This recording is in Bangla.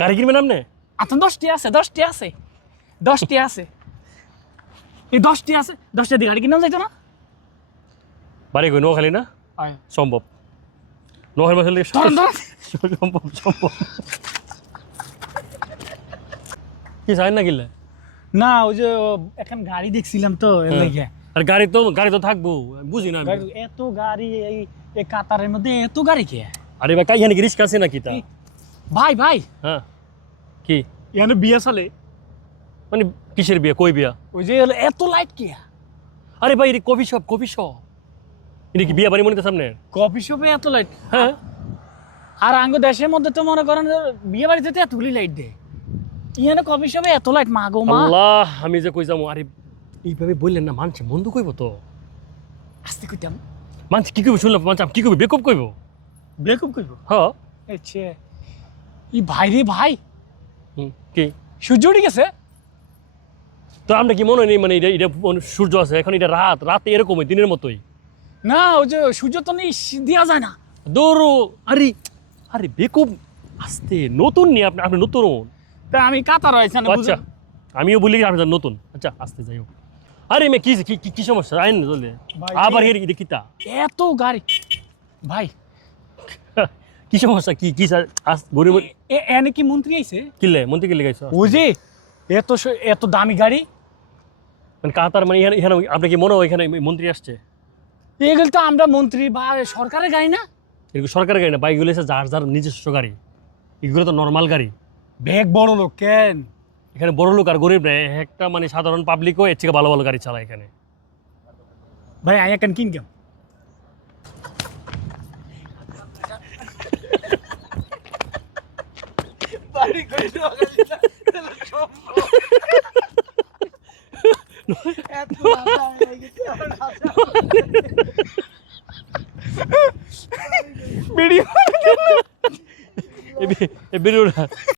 গাড়ি কিনবেন আপনি? আচ্ছা 10টি আছে 10টি আছে 10টি আছে এই 10টি আছে 10টা দিয়ে গাড়ি কিনা যাইতো না? বাড়ি কই নোয়াখালী না? সম্ভব নোয়াখালী বাসলে সম্ভব সম্ভব কি চাই না কিনলে? না ওই যে এখন গাড়ি দেখছিলাম তো এর লাগে। আর গাড়ি তো থাকবো বুঝি না আমি। এত গাড়ি এই কাতারের মধ্যে এত গাড়ি কে? আরে ভাই এখানে কি রিস্ক আছে নাকি তা? ভাই ভাই হ্যাঁ কি এখানে বিয়ে চলে? মানে কিসের বিয়া কই বিয়া? ওই যে এত লাইট কে? আরে ভাই এটা কফি শপ এটা কি বিয়া বাড়ি মনে তো সামনে? কফি শপে এত লাইট? হ্যাঁ আর আঙ্গ দেশের মধ্যে তো মনে করেন বিয়ে বাড়িতে তো এতগুলি লাইট দেয়, ইয়ানে কফি শপে এত লাইট মা গো মা। আল্লাহ আমি যে কই যাবো আরে এইভাবে বললেন না মানছে বন্ধু কইব তো আস্তে কইতাম মানছে কি কইব শুনলাম মানছে কি কইব বেকআপ কইব ব্রেকআপ কইব। হ্যাঁ আচ্ছা ই ভাই রে ভাই কি সূর্য উঠে গেছে? তো আমরা কি মনে হয় নেই মানে এটা সূর্য আছে এখন এটা রাত এরকমই দিনের মতোই না ওই যে সূর্য তো নেই দেওয়া যায় না। দৌড়ো আরে আরে বেকুব আস্তে নতুন নি আপনি নতুন তা আমি কাতার হয়েছি না। আচ্ছা আমিও বলি আপনি নতুন আচ্ছা আস্তে যাই হোক আরে মে কি কি কি সমস্যা আইন না জলদি আবার হেরি দেখিতা এত গাড়ি ভাই কি সমস্যা কি কি স্যার গরিব এনে কি মন্ত্রী আইছে? কিলে মন্ত্রী কিলে গাইছো ওই যে এত দামি গাড়ি মানে কাতার মানে এখানে আপনি কি মনে হয় এখানে মন্ত্রী আসছে? এগুলো তো আমরা মন্ত্রী বা সরকারের গাড়ি না। এগুলো সরকারের গাড়ি না বাইকগুলো এসে যার নিজস্ব গাড়ি এগুলো তো নর্মাল গাড়ি। ব্যাগ বড় লোক কেন এখানে বড় লোক আর গরিব নেই একটা মানে সাধারণ পাবলিকও এর থেকে ভালো ভালো গাড়ি চালায় এখানে। ভাই আই কেন কিনকাম বাড়ি কই এত রাজা হয়ে গেছে ভিডিও ভিডিওটা